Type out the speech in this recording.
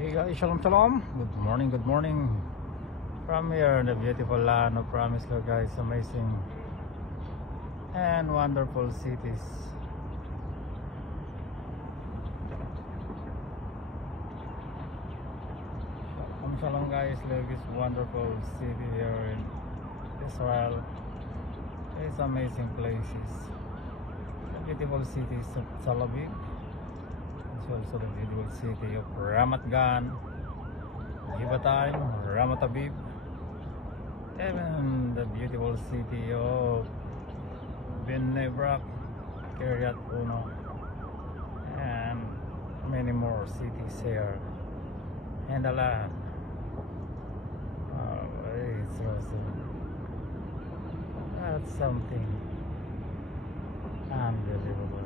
Hey guys, shalom shalom. Good morning. From here in the beautiful land of Promise, Lord guys, amazing and wonderful cities. Shalom guys, look this wonderful city here in Israel. It's amazing places. The beautiful cities of Tel Aviv. It's also the beautiful city of Ramat Gan, Givatayim, Ramat Aviv, even the beautiful city of Bnei Brak, Kiryat Uno, and many more cities here in the land. It's awesome. That's something unbelievable.